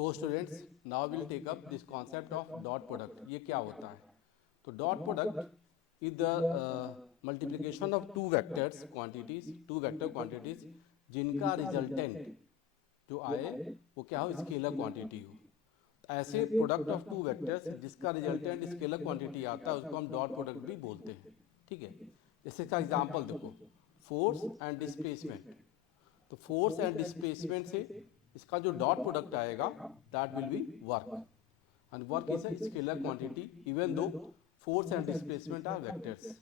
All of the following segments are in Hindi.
So students, now will take up this concept of dot product. ये क्या होता है? तो dot product is the multiplication of two vector quantities जिनका रिजल्टेंट जो आए वो क्या हो, स्केलर क्वांटिटी हो। ऐसे प्रोडक्ट ऑफ टू वेक्टर्स जिसका रिजल्टेंट स्केलर क्वांटिटी आता है उसको हम डॉट प्रोडक्ट भी बोलते हैं। ठीक है, जैसे का एग्जांपल देखो, फोर्स एंड डिस्प्लेसमेंट। तो फोर्स एंड डिस्प्लेसमेंट से इसका जो डॉट प्रोडक्ट आएगा that will be work, and work is a scalar quantity even though force and displacement are vectors.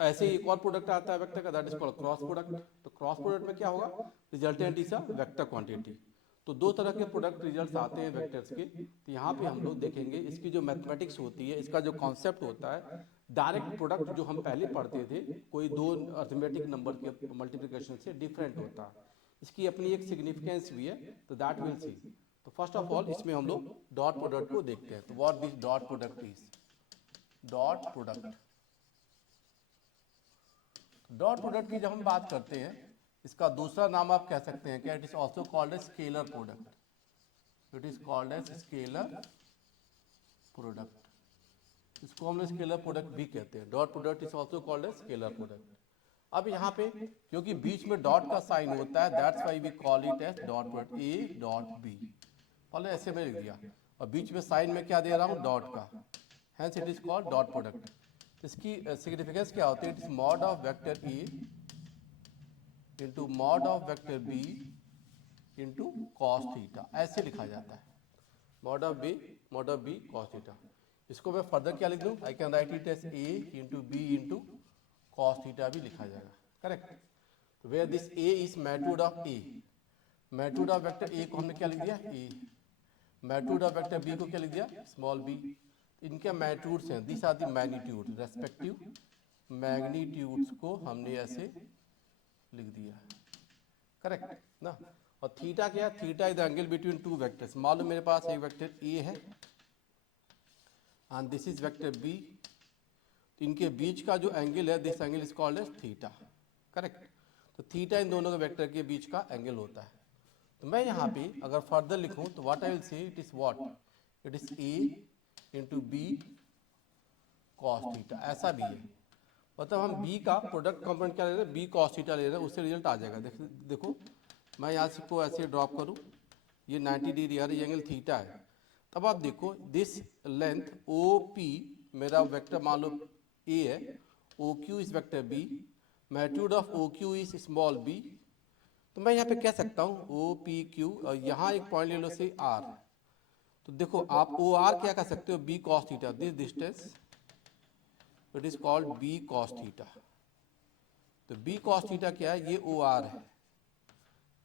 ऐसे ही एक और प्रोडक्ट आता है वेक्टर का, that is called cross product. तो क्रॉस प्रोडक्ट में क्या होगा, resultant is a vector quantity. तो दो तरह के प्रोडक्ट रिजल्ट्स आते हैं वेक्टर्स के। तो यहाँ पे हम लोग देखेंगे इसकी जो मैथमेटिक्स होती है, इसका जो कॉन्सेप्ट होता है, डायरेक्ट प्रोडक्ट जो हम पहले पढ़ते थे कोई दो अर्थमेटिक नंबर के मल्टीप्लिकेशन से डिफरेंट होता है। इसकी अपनी एक सिग्निफिकेंस भी है, तो दैट विल सी। तो फर्स्ट ऑफ ऑल इसमें हम लोग डॉट प्रोडक्ट को देखते हैं। तो what this dot product is, dot product, dot product की जब हम बात करते हैं, इसका दूसरा नाम आप कह सकते हैं क्या, it is also called as scalar product. It is called as scalar product. इसको हम लोग स्केलर प्रोडक्ट भी कहते हैं। Dot product is also called as scalar product. अब यहाँ पे क्योंकि बीच में डॉट का साइन होता है, that's why we call it as dot product, a dot b. पहले ऐसे में लिख दिया और बीच में साइन में क्या दे रहा हूँ, डॉट का, hence it is called dot product. इसकी सिग्निफिकेंस क्या होती है, it is mod of vector a into mod of vector b into cos theta, ऐसे लिखा जाता है। Mod of b cos theta. इसको मैं फर्दर क्या लिख दूं, I can write it as a into b into cos theta भी लिखा जाएगा। करेक्ट। तो where this a is magnitude of a, magnitude of vector ए को हमने क्या लिख दिया, a. Magnitude of vector b को क्या लिख दिया, स्मॉल बी। इनके मैग्नीट्यूड्स हैं, this are the magnitude, respective magnitudes को हमने ऐसे लिख दिया। करेक्ट ना। और थीटा क्या, theta is the angle between two vectors. मान लो मेरे पास एक वेक्टर ए है and this is vector b. इनके बीच का जो एंगल है, this angle is called as theta. Correct. तो थीटा इन दोनों के वेक्टर के बीच का एंगल होता है। तो मैं यहाँ पे अगर फर्दर लिखूं तो what I will say, it is what, it is a into b cos theta, ऐसा भी है। मतलब हम b का प्रोडक्ट कंपोनेंट क्या ले रहे हैं, b कॉस थीटा ले रहे हैं, उससे रिजल्ट आ जाएगा। देखो मैं यहाँ से को ऐसे ड्रॉप करूँ, ये 90 डिग्री है, ये एंगल थीटा है। तब आप देखो दिस लेंथ ओ पी मेरा वेक्टर मान लो a है, O Q is vector b, magnitude of O Q is small b। तो मैं यहाँ पे कह सकता हूँ ओ पी क्यू, और यहाँ एक पॉइंट ले लो से r। तो देखो आप ओ आर क्या कह सकते हो, b cos theta, this distance it is called b cos theta. तो b कॉस थीटा क्या है, ये ओ आर है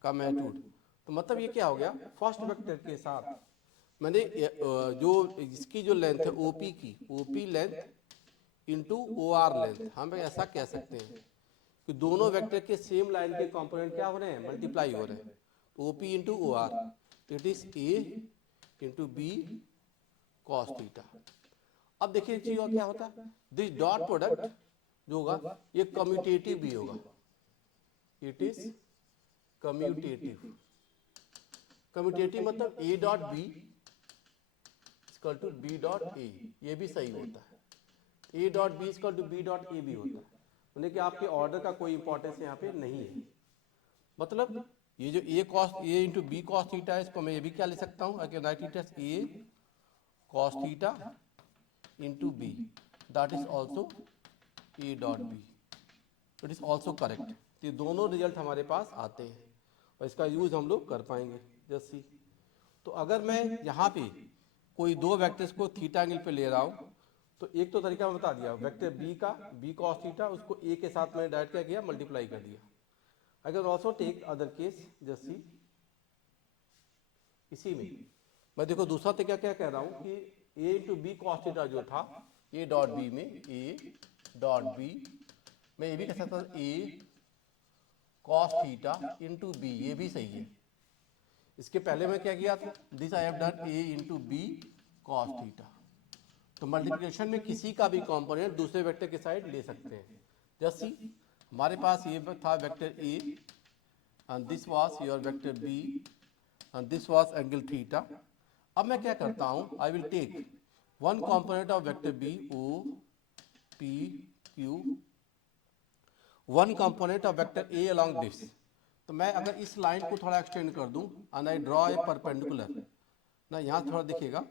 का मैग्नीट्यूड। तो मतलब ये क्या हो गया, फर्स्ट वेक्टर के साथ मैंने जो इसकी जो लेंथ है ओपी की, OP length into O R length, हम ऐसा कह सकते हैं कि दोनों वेक्टर के सेम लाइन के कंपोनेंट क्या हो रहे हैं, मल्टीप्लाई हो रहे हैं। OP into O R, it is a into b cos theta. अब देखिए एक चीज और क्या होता है, दिस डॉट प्रोडक्ट जो होगा ये कम्यूटेटिव भी होगा, इट इज कम्यूटेटिव। कम्यूटेटिव मतलब a dot b equal to b dot a, ये भी सही होता है। A dot b equal to b dot a भी होता है, मतलब कि आपके ऑर्डर का कोई इंपॉर्टेंस यहाँ पे नहीं है। मतलब ये जो ए cos A into b cos theta है, इसको मैं ये भी क्या ले सकता हूँ, अगर write it as a cos theta into b, that is also a dot b, it is also correct. ये दोनों रिजल्ट हमारे पास आते हैं और इसका यूज हम लोग कर पाएंगे। जैसे तो अगर मैं यहाँ पे कोई दो वेक्टर्स को थीटा एंगल पे ले रहा हूँ, तो एक तो तरीका मैं बता दिया, वेक्टर बी का बी कॉस थीटा, उसको ए के साथ मैंने डायरेक्ट क्या किया, मल्टीप्लाई कर दिया। I can also take other case, जैसे इसी में मैं देखो दूसरा तरीका क्या कह रहा हूँ कि ए इंटू बी कॉस थीटा जो था ए डॉट बी में, ए डॉट बी मैं ये भी कह सकता हूँ ए कॉस थीटा इंटू बी, ये भी सही है। इसके पहले मैं क्या किया था, this I have done a into b cos theta. तो मल्टीप्लिकेशन में किसी का भी कंपोनेंट दूसरे वेक्टर के साइड ले सकते हैं। जैसे हमारे पास ये था vector a and this was your vector b and this was angle theta. अब मैं क्या करता हूँ, I will take one component of vector B, O, P, Q, one component of vector A along this. तो मैं अगर इस लाइन को थोड़ा एक्सटेंड कर दूं and I draw a perpendicular, ना यहाँ थोड़ा दिखेगा,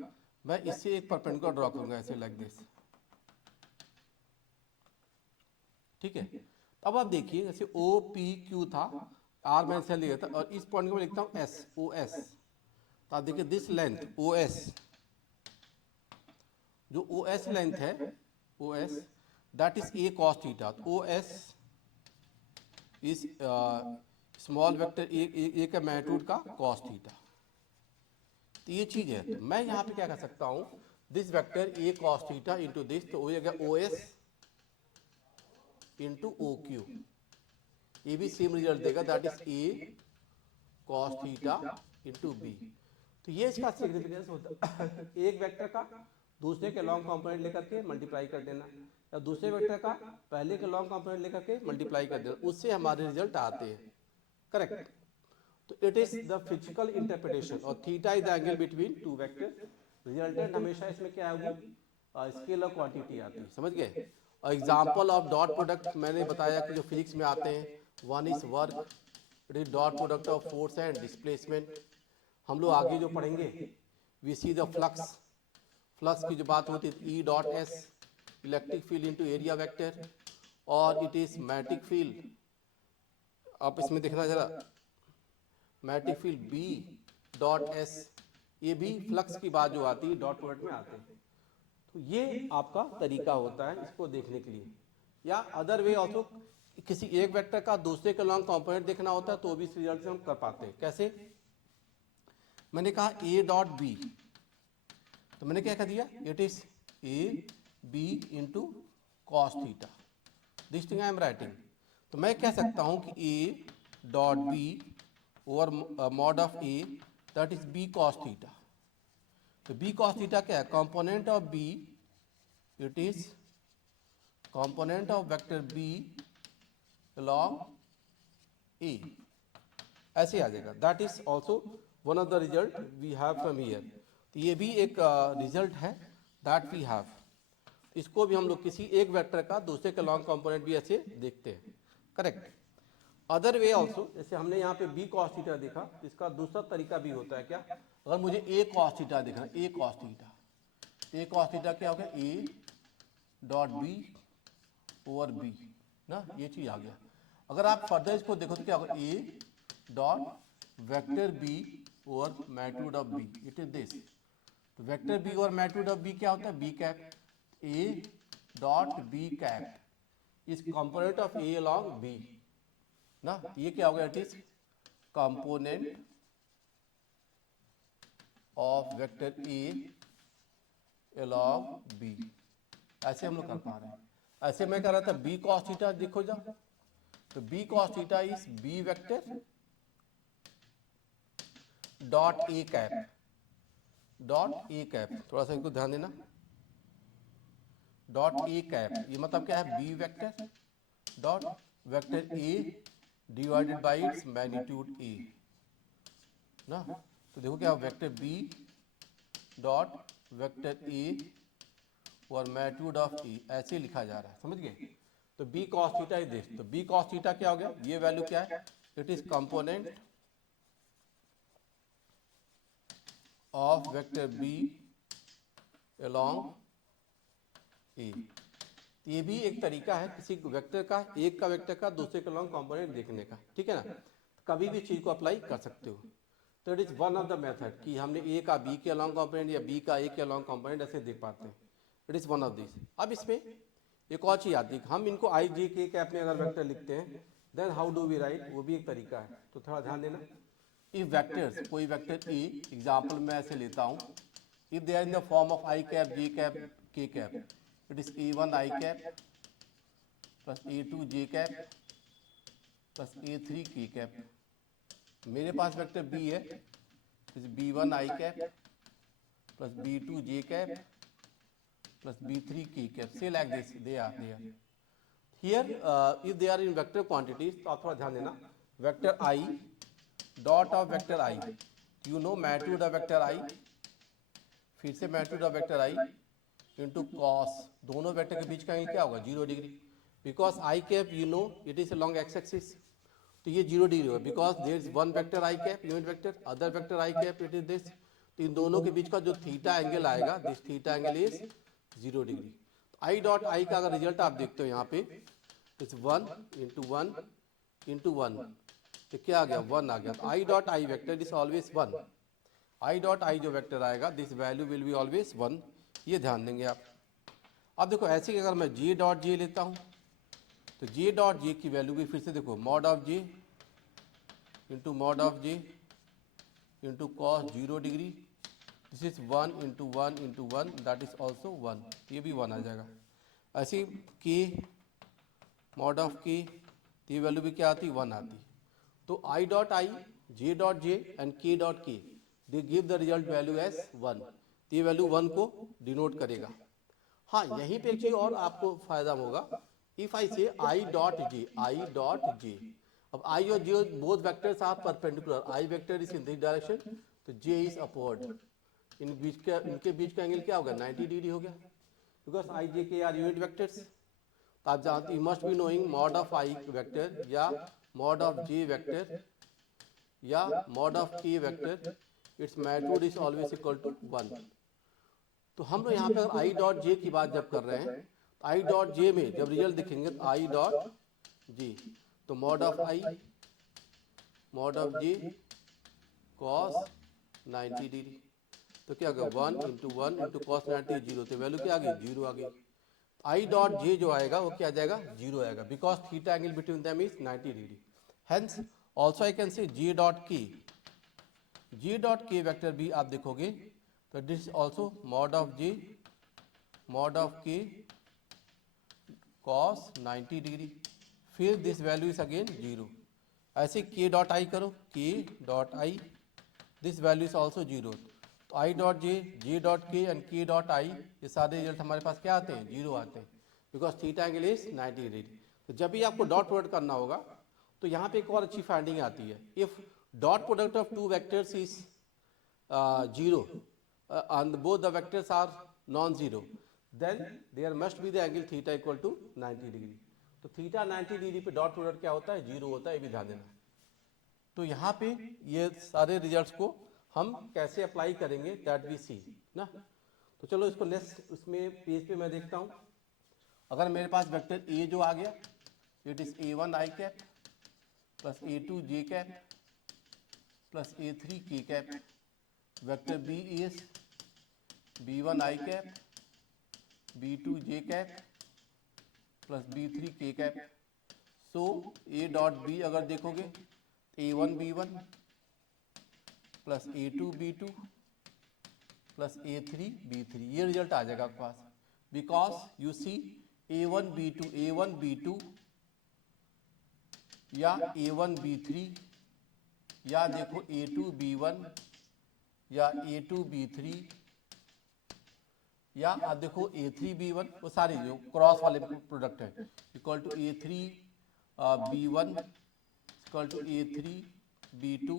मैं इससे एक परपेंडिकुलर ड्रॉ करूंगा ऐसे लाइक दिस, ठीक है। अब आप देखिए जैसे ओ पी क्यू था, आर मैंने से लिया था, और इस पॉइंट को मैं लिखता हूँ एस, ओ एस। तो आप देखिए दिस लेंथ ओ एस, जो ओ एस लेंथ है, O S that is a cos theta. O S is small vector a का मैग्नीट्यूड का कॉस थीटा। तो ये चीज है, तो मैं यहाँ पे क्या कर सकता हूँ, this vector a cos theta into this, तो हो जाएगा O S into O Q. ये भी सेम रिजल्ट देगा, that is a cos theta into b. तो ये इसका सिग्निफिकेंस होता है एक वेक्टर का दूसरे के लॉन्ग कंपोनेंट लेकर के मल्टीप्लाई कर देना, या दूसरे वेक्टर का पहले के लॉन्ग कंपोनेंट लेकर के मल्टीप्लाई कर देना, उससे हमारे रिजल्ट आते हैं, करेक्ट। तो it is the physical interpretation और theta is the angle between two vector. Resultant हमेशा इसमें क्या होगी, स्केलर क्वांटिटी आती है, समझ गए। और एग्जाम्पल ऑफ डॉट प्रोडक्ट मैंने बताया कि जो फिजिक्स में आते हैं, one is work, it is dot product of force and displacement. हम लोग आगे जो पढ़ेंगे, we see the flux, flux की जो बात होती है E dot S, electric field into area vector, और इट इज मैग्नेटिक फील्ड, आप इसमें देखना जरा, magnetic field B dot S, ये भी फ्लक्स की बात जो आती है डॉट प्रोडक्ट में आते हैं। तो ये आपका तरीका होता है इसको देखने के लिए। या अदर वे ऑल्सो, किसी एक वेक्टर का दूसरे के लॉन्ग कंपोनेंट देखना होता है तो भी इस रिजल्ट से हम कर पाते हैं। कैसे, मैंने कहा ए डॉट बी, तो मैंने क्या कह दिया, it is a b into cos theta, this thing I am writing. तो मैं कह सकता हूं कि a dot B over mod of a, that is b cos theta. तो बी कॉस थीटा क्या है, component of b, it is component of vector b along a, ऐसे आ जाएगा। That is also one of the result we have from here. तो ये भी एक रिजल्ट है दैट वी हैव। इसको भी हम लोग किसी एक वेक्टर का दूसरे के लॉन्ग कंपोनेंट भी ऐसे देखते हैं, करेक्ट। अदर वे ऑल्सो, जैसे हमने यहाँ पे बी कॉस थीटा देखा, इसका दूसरा तरीका भी होता है क्या, अगर मुझे ए कॉस थीटा देखना, a cos theta, a cos theta क्या हो गया, a dot B over b ना, ये चीज आ गया। अगर आप फर्दर इसको देखो तो क्या होगा, a dot vector b over magnitude of b, it is this. तो वेक्टर बी और मैग्नीट्यूड ऑफ बी क्या होता है, B cap, a dot b cap is component of a along b ना, ये क्या हो गया, it is component of vector a along b. ऐसे हम लोग कर पा रहे हैं। ऐसे मैं कह रहा था बी कॉस थीटा, देखो जाओ, तो b cos theta is b vector dot a cap, dot a cap, थोड़ा सा इनको ध्यान देना, डॉट ए कैप, ये मतलब क्या है, B vector dot vector A divided by its magnitude ए ना। तो देखो क्या, vector B dot vector A और मैग्नीट्यूड ऑफ ए, ऐसे लिखा जा रहा है, समझ गए। तो b cos theta is this, तो बी कॉस थीटा क्या हो गया, ये वैल्यू क्या है, it is component of vector b along a. ये भी एक तरीका है किसी वेक्टर का, एक का वेक्टर का दूसरे के लॉन्ग कंपोनेंट देखने का, ठीक है ना। कभी भी चीज को अप्लाई कर सकते हो। तो it is one of the method कि हमने ए का बी के लॉन्ग कंपोनेंट या बी का ए के लॉन्ग कंपोनेंट ऐसे देख पाते हैं। It is one of this. अब इसमें एक और चीज आती है, हम इनको आई जे के कैप में अगर वेक्टर लिखते हैं, then how do we write, वो भी एक तरीका है, तो थोड़ा ध्यान देना। इफ वेक्टर्स, कोई वेक्टर ए, एग्जाम्पल मैं ऐसे लेता हूँ, if they are in the form of i cap, j cap, k cap, it is a1 I cap plus a2 J cap plus a3 के कैप। मेरे पास वेक्टर b है, is b1 I cap plus b2 J cap plus b3 k cap, say like this, they are there here, if they are in vector quantities, तो आप थोड़ा ध्यान देना, vector i dot of vector i, you know magnitude of vector i, फिर से magnitude of vector i into cos, दोनों वेक्टर के बीच का एंगल क्या होगा 0 degree, because i cap you know it is along x axis, तो ये 0 डिग्री होगा because there is one vector i cap unit vector, other vector i cap it is this, तो इन दोनों के बीच का जो थीटा एंगल आएगा this theta angle is 0 degree. I dot आई का अगर रिजल्ट आप देखते हो यहाँ पे इट्स 1 इंटू 1 इंटू 1, तो क्या आ गया 1 आ गया, तो I dot I vector is always 1, I dot आई जो वेक्टर आएगा this value will be always 1, ये ध्यान देंगे आप। अब देखो ऐसे कि अगर मैं जे डॉट जे लेता हूँ तो जे डॉट जे की वैल्यू भी फिर से देखो mod of J into mod of J into cos 0 degree, this is 1 into 1 into 1 that is also 1, ये भी 1 आ जाएगा। ऐसे के मॉड ऑफ के, ये वैल्यू भी क्या आती 1 आती। तो I dot I, J dot J and K dot K they give the result value as 1, तो ये वैल्यू 1 को डिनोट करेगा। हाँ यहीं पे एक चीज और आपको फायदा होगा, इफ आई से I dot J, I dot J, अब आई और j both vectors are perpendicular, i vector is in this direction तो जे इज अपवर्ड, इनके बीच का एंगल क्या होगा 90 डिग्री हो गया, बिकॉज आई जे के आर यूनिट वेक्टर्स। तो आप जानते, you must be knowing mod of I vector या मॉड ऑफ जे वेक्टर या mod of K vector, its magnitude is always equal to 1। तो हम लोग यहाँ पे अगर आई डॉट जे की बात जब कर रहे हैं तो आई डॉट जे में जब रिजल्ट दिखेंगे तो आई डॉट जे, तो mod of I mod of J cos 90 degree, तो क्या होगा 1 इंटू 1 इंटू कॉस 90 0, तो वैल्यू क्या आ गई 0 आ गई। आई डॉट जे जो आएगा वो क्या आ जाएगा 0 आएगा, because theta angle between them is 90 degree. Hence also I can say J dot के, जे डॉट के वेक्टर भी आप देखोगे तो this is also mod of J mod of के कॉस 90 डिग्री, फिर दिस वैल्यू इज अगेन 0। ऐसे के डॉट आई करो, के dot I this value is also 0, तो I dot J, J dot के एंड के डॉट आई, ये सारे रिजल्ट हमारे पास क्या आते हैं 0 आते हैं, because theta angle is 90 degree. तो जब भी आपको डॉट प्रोडक्ट करना होगा तो यहाँ पे एक और अच्छी फाइंडिंग आती है, if dot product of two vectors is 0 and both the vectors are non-zero, then there must be the angle theta equal to 90 degree. तो थीटा 90 डिग्री पे डॉट प्रोडक्ट क्या होता है 0 होता है, ये भी ध्यान देना। तो यहाँ पे ये सारे रिजल्ट्स को हम कैसे अप्लाई करेंगे दैट वी सी ना। तो चलो इसको नेक्स्ट उसमें पेज पे मैं देखता हूँ। अगर मेरे पास वेक्टर ए जो आ गया it is a1 I cap plus a2 J cap plus a3 के cap, vector B is b1 I cap b2 J cap plus b3 K cap. So a dot B अगर देखोगे a1 b1 plus a2 b2 plus a3 b3, ये रिजल्ट आ जाएगा आपके पास, because you see a1 b2 या a1 b3 या देखो a2 b1 या a2 b3 या आप देखो a3 b1, वो सारे जो क्रॉस वाले प्रोडक्ट है equal to a3 b1 equal to a3 b2,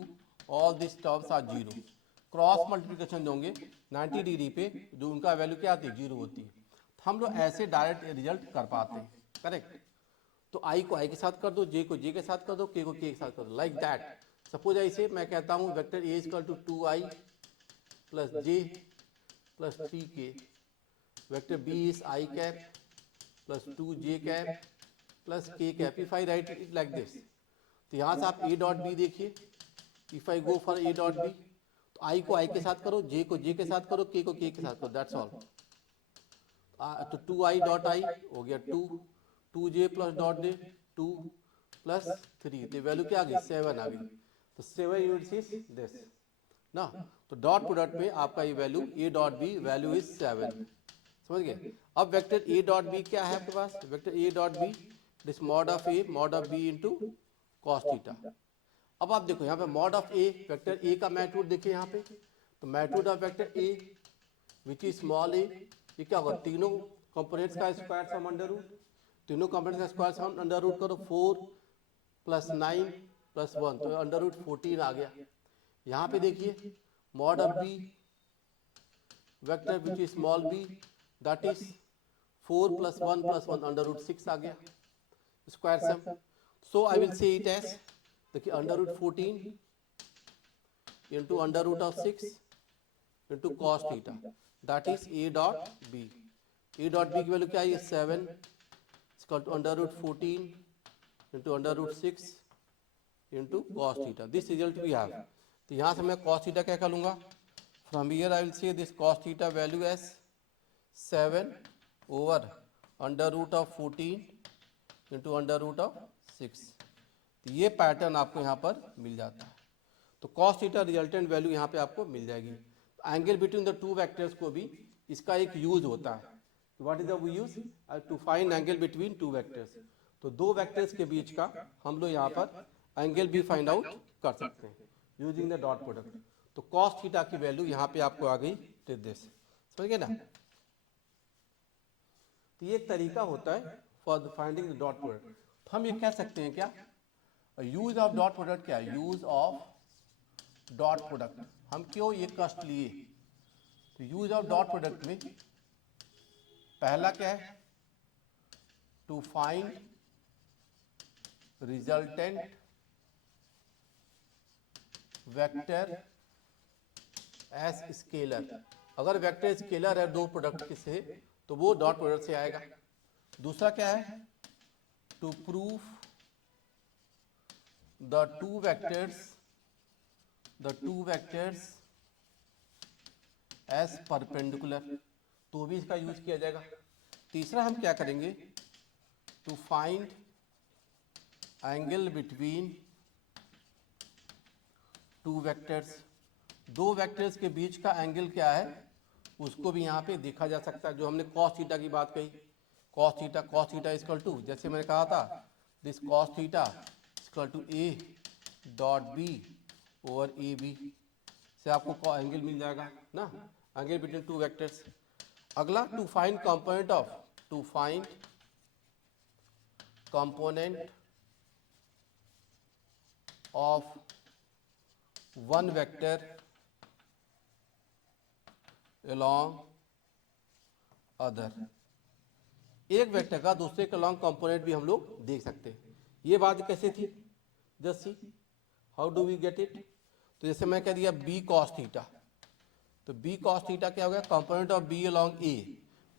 all this terms are 0। Cross multiplication होंगे 90 डिग्री पे जो उनका वैल्यू क्या आती है 0 होती है, तो हम लोग ऐसे डायरेक्ट रिजल्ट कर पाते हैं, करेक्ट। तो आई को आई के साथ कर दो, जे को जे के साथ कर दो, के को के के साथ कर दो, लाइक दैट। सपोज ऐसे मैं कहता हूँ vector A equal to 2i plus J plus 3k, vector B is I cap plus 2j cap plus k cap, if I write it like this. तो यहाँ से आप a डॉट बी देखिए, if I go for a dot B, तो आई को आई के साथ करो, जे को जे के साथ करो, के को के के साथ करो, दैट्स ऑल। तो 2i डॉट आई हो गया 2, 2j plus dot J 2 plus 3, तो वैल्यू क्या आ गई 7 आ गई, तो 7 यूनिट्स इज दिस ना। तो डॉट प्रोडक्ट में आपका ये value a dot B value is 7, समझ गए। अब वेक्टर a डॉट बी क्या है आपके पास, vector a dot b this mod of a mod of b into cos theta. अब आप देखो यहाँ पे mod of a, vector a का मैग्नीट्यूड देखिए यहाँ पे, तो magnitude of vector a which is small a, ये क्या होगा तीनों कंपोनेंट्स का स्क्वायर सम अंडर रूट, तीनों कंपोनेंट्स का स्क्वायर सम अंडर रूट करो, 4 प्लस 9 प्लस 1, तो अंडर रूट 14 आ गया। यहाँ पे देखिए mod of B vector which is small b that is 4 + 1 + 1 √6 आ गया square sum. So I will say it as देखिए √14 into √6 into cos theta that is a dot b. a dot b की वैल्यू क्या है 7 equal to √14 into √6 into cos theta. This result we have. तो यहाँ से मैं cos थीटा क्या कर लूँगा from here I will say this cos theta value as 7 over √14 into √6. तो ये पैटर्न आपको यहाँ पर मिल जाता है. तो cos थीटा रिजल्टेंट वैल्यू यहाँ पे आपको मिल जाएगी. Angle between the two vectors को भी इसका एक यूज होता है. What is the use to find angle between two vectors. तो दो वेक्टर्स के बीच का हम लोग यहाँ पर एंगल भी फाइंड आउट कर सकते हैं यूजिंग द डॉट प्रोडक्ट. तो cos थीटा की वैल्यू यहाँ पे आपको आ गई दिस. समझ गए ना. तो ये एक तरीका होता है for finding the dot product. तो हम ये कह सकते हैं क्या यूज ऑफ डॉट प्रोडक्ट क्या है. यूज ऑफ डॉट प्रोडक्ट हम क्यों ये कष्ट लिए. तो यूज ऑफ डॉट प्रोडक्ट में पहला क्या है to find resultant vector as scalar. अगर वेक्टर स्केलर है दो प्रोडक्ट से तो वो डॉट प्रोडक्ट से आएगा. दूसरा क्या है to proof the two vectors as perpendicular. तो भी इसका यूज किया जाएगा. तीसरा हम क्या करेंगे to find angle between two vectors. दो वेक्टर्स के बीच का एंगल क्या है उसको भी यहाँ पे देखा जा सकता है. जो हमने cos थीटा की बात कही cos थीटा इक्वल टू जैसे मैंने कहा था this cos theta equal to a dot b over A B से आपको एंगल मिल जाएगा ना एंगल बिटवीन टू वेक्टर्स. अगला to find component of one vector along other. एक वेक्टर का दूसरे के अलॉन्ग कंपोनेंट भी हम लोग देख सकते हैं. ये बात कैसे थी just see how do we get it. तो जैसे मैं कह दिया b cos थीटा तो b cos थीटा क्या होगा component of b along a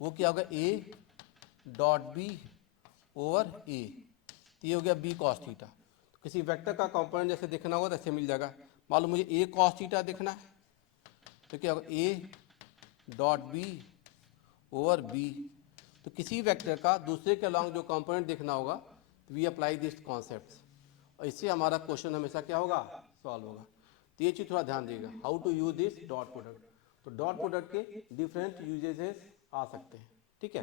वो क्या होगा a dot b over a. तो ये हो गया b cos थीटा. तो किसी वेक्टर का कंपोनेंट जैसे देखना होगा तो ऐसे मिल जाएगा. मान लो मुझे a cos थीटा देखना है तो क्या होगा a dot B over B. तो किसी वेक्टर का दूसरे के अलॉन्ग जो कंपोनेंट देखना होगा तो वी अप्लाई दिस कॉन्सेप्ट और इससे हमारा क्वेश्चन हमेशा क्या होगा सॉल्व होगा. तो ये चीज़ थोड़ा ध्यान देगा how to use this dot product. तो डॉट प्रोडक्ट के डिफरेंट यूजेजेस आ सकते हैं. ठीक है.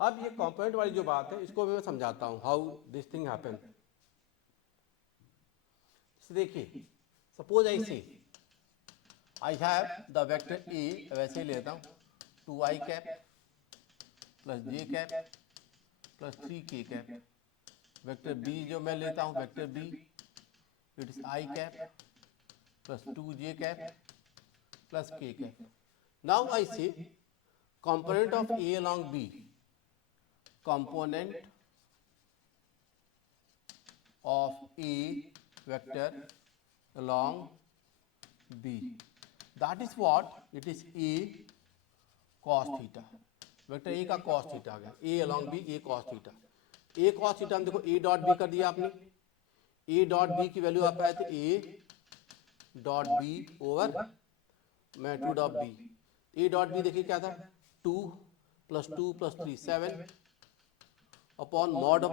अब ये कंपोनेंट वाली जो बात है इसको मैं समझाता हूँ हाउ दिस थिंग हैपन. देखिए suppose I see I have the vector A वैसे ही लेता हूँ 2i cap plus j cap plus 3k cap. Vector B जो मैं लेता हूँ vector B it is i cap plus 2j cap plus k cap. Now I say component of A along B component of A vector along B. That is what it is a cos theta. Vector a का cos थीटा आ गया a along b a cos theta. a cos theta हम देखो a डॉट b कर दिया आपने. a डॉट b की वैल्यू आप आए थे a डॉट b ओवर मैं 2 dot b. a dot b देखिए क्या था 2 + 2 + 3 7 upon mod of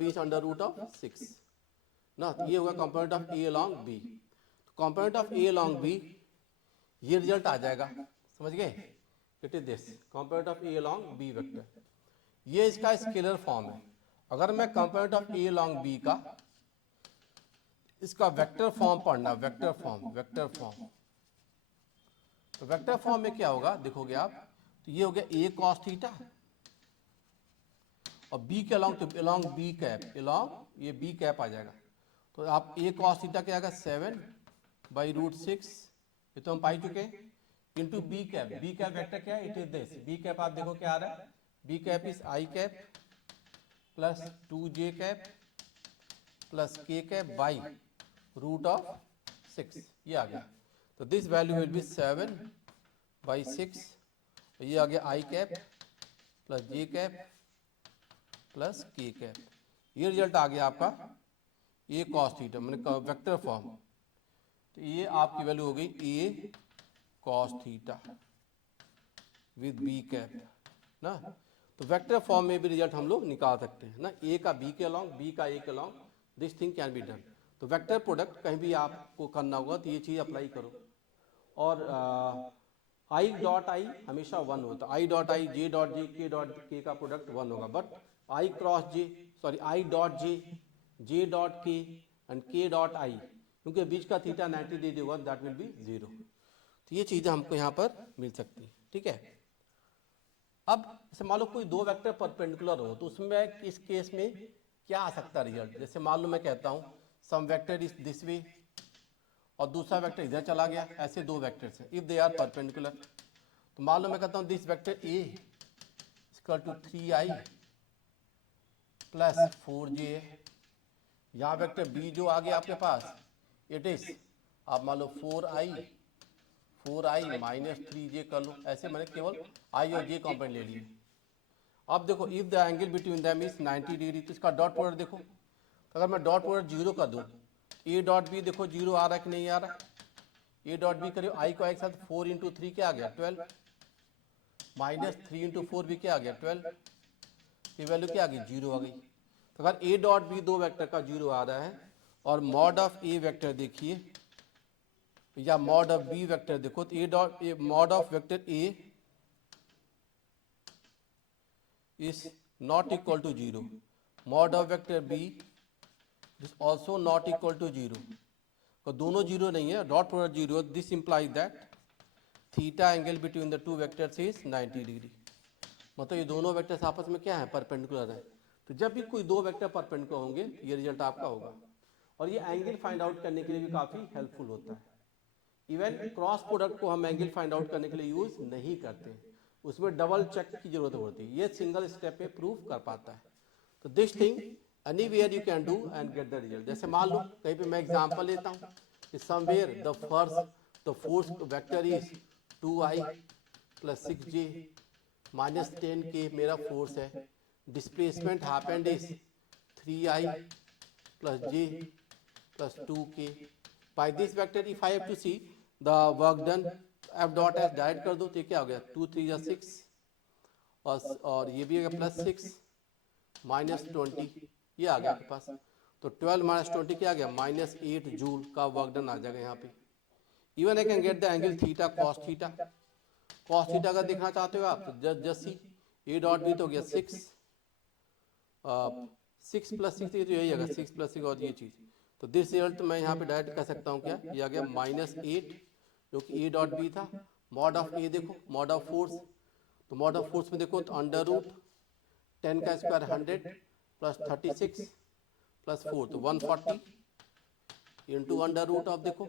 b is under root of 6 ना. ये होगा component of a along b. Component of a along b ये रिजल्ट आ जाएगा. समझ गए. It is this component of a along b vector. ये इसका स्केलर फॉर्म है. अगर मैं component of a along b का इसका वेक्टर फॉर्म पढ़ना वेक्टर फॉर्म तो वेक्टर फॉर्म में क्या होगा देखोगे आप तो ये हो गया a cos थीटा और b के अलॉन्ग तो अलॉन्ग b कैप अलॉन्ग ये b कैप आ जाएगा. तो आप a cos थीटा क्या आएगा 7 बाई रूट 6, ये तो हम पाई चुके हैं, इंटू बी कैप वेक्टर क्या है, it is this, B cap आप देखो क्या आ रहा है, B cap is I cap plus 2j cap plus k cap by root of 6, ये आ गया। तो दिस वैल्यू विल बी 7/6, ये आ गया I cap plus J cap plus K cap, ये रिजल्ट आ गया आपका ए कॉस थीटा, मैंने वेक्टर फॉर्म। तो ये आपकी वैल्यू हो गई A cos theta with B cap ना। तो वेक्टर फॉर्म में भी रिजल्ट हम लोग निकाल सकते हैं ना, ए का बी के अलॉन्ग, बी का ए के along, this thing can be done. तो वेक्टर प्रोडक्ट कहीं भी आपको करना होगा तो ये चीज़ अप्लाई करो। और आई डॉट आई हमेशा 1 होता है, आई डॉट आई, जे डॉट जे, के डॉट के का प्रोडक्ट 1 होगा, but I cross J, sorry I dot J, J dot के एंड के डॉट आई, क्योंकि बीच का थीटा 90 डिग्री होगा, दैट विल बी 0। तो ये चीज़ें हमको यहाँ पर मिल सकती हैं, ठीक है। अब जैसे मान लो कोई दो वेक्टर परपेंडिकुलर हो तो उसमें इस केस में क्या आ सकता है रिजल्ट, जैसे मान लो मैं कहता हूँ सम वेक्टर इज दिस वे और दूसरा वेक्टर इधर चला गया, ऐसे दो वेक्टर्स हैं, इफ दे आर परपेंडिकुलर। तो मान लो मैं कहता हूँ this vector A equal to 3i plus 4j, यहाँ वेक्टर बी जो आ गया आपके पास, इट इज आप मान लो 4i माइनस 3j कर लो, ऐसे मैंने केवल i और j कॉम्पोनेंट ले लिए। अब देखो if the angle between them is 90 degree, तो इसका डॉट प्रोडक्ट देखो, तो अगर मैं डॉट प्रोडक्ट 0 कर दूँ, ए डॉट बी देखो 0 आ रहा है कि नहीं आ रहा, ए डॉट बी करिए आई को एक साथ 4 इंटू 3 क्या आ गया 12, माइनस 3 इंटू 4 भी क्या आ गया 12, ये वैल्यू क्या आ गई 0 आ गई। तो अगर ए डॉट बी दो वेक्टर का 0 आ रहा है और मॉड ऑफ ए वेक्टर देखिए या मॉड ऑफ बी वेक्टर देखो, तो A dot A mod of vector A is not equal to 0, mod of vector B is also not equal to 0, तो दोनों 0 नहीं है, dot product 0, this implies that theta angle between the two vectors is 90 degree, मतलब ये दोनों वेक्टर्स आपस में क्या है परपेंडिकुलर है। तो जब भी कोई दो वेक्टर परपेंडिकुलर होंगे ये रिजल्ट आपका होगा, और ये एंगल फाइंड आउट करने के लिए भी काफ़ी हेल्पफुल होता है। इवन क्रॉस प्रोडक्ट को हम एंगल फाइंड आउट करने के लिए यूज नहीं करते, उसमें डबल चेक की जरूरत होती है, ये सिंगल स्टेप में प्रूव कर पाता है। तो this thing anywhere you can do and get the result. जैसे मान लो कहीं पे मैं एग्जांपल लेता हूँ, somewhere the force vector is 2i plus 6j minus 10k मेरा फोर्स है, displacement happened is 3i plus j plus 2k। By this vector if I have to see the work done, F dot S direct कर दो तो ये क्या हो गया 2 3 या 6 और ये भी हो गया प्लस 6 माइनस 20, ये आ गया आपके पास। तो 12 माइनस 20 क्या आ गया माइनस 8 जूल का वर्क डन आ जाएगा यहाँ पे। Even I can get the angle theta cos theta, cos theta अगर देखना चाहते हो आप तो just see A dot B तो हो गया 6 प्लस 6 तो यही आएगा 6 प्लस 6 और ये चीज़। तो दिस रिजल्ट मैं यहाँ पे डायरेक्ट कह सकता हूँ क्या, ये आ गया -8 जो कि ए डॉट बी था। मॉड ऑफ ए देखो, मॉड ऑफ फोर्स, तो मॉड ऑफ फोर्स में देखो तो अंडर रूट 10 का स्क्वायर 100 प्लस 36 प्लस 4 तो 140 इंटू अंडर रूट ऑफ देखो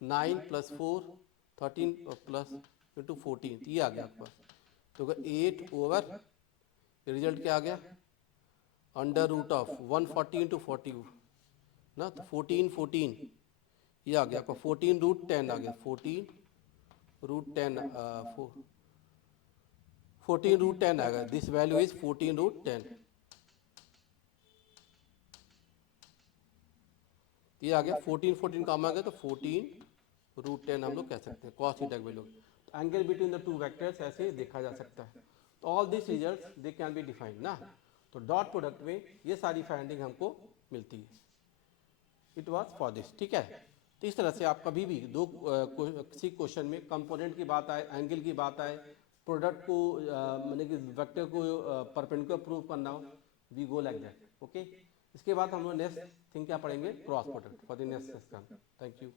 9 प्लस 4 13 प्लस इंटू 14, ये आ गया आपके पास। तो 8 ओवर रिजल्ट क्या आ गया अंडर रूट ऑफ 140 इंटू 40 ना, तो 14 ये आ गया आपका 14 रूट 10 आ गया, 14 रूट 10 14 रूट 10 आ गया, दिस वैल्यू इज 14 रूट 10, ये आ गया 14 काम आ गया, तो 14 रूट 10 हम लोग कह सकते हैं कॉस थीटा की वैल्यू। तो angle between the two vectors ऐसे देखा जा सकता है। तो all this results they can be defined ना, तो डॉट प्रोडक्ट में ये सारी फाइंडिंग हमको मिलती है। इट वाज फॉर दिस, ठीक है। तो इस तरह से आप कभी भी किसी क्वेश्चन में कंपोनेंट की बात आए, एंगल की बात आए, प्रोडक्ट को मतलब कि वेक्टर को परपेंडिकुलर प्रूव करना हो, we go like that, okay. इसके बाद हम लोग नेक्स्ट थिंग क्या पढ़ेंगे, cross product for the next session. Thank you.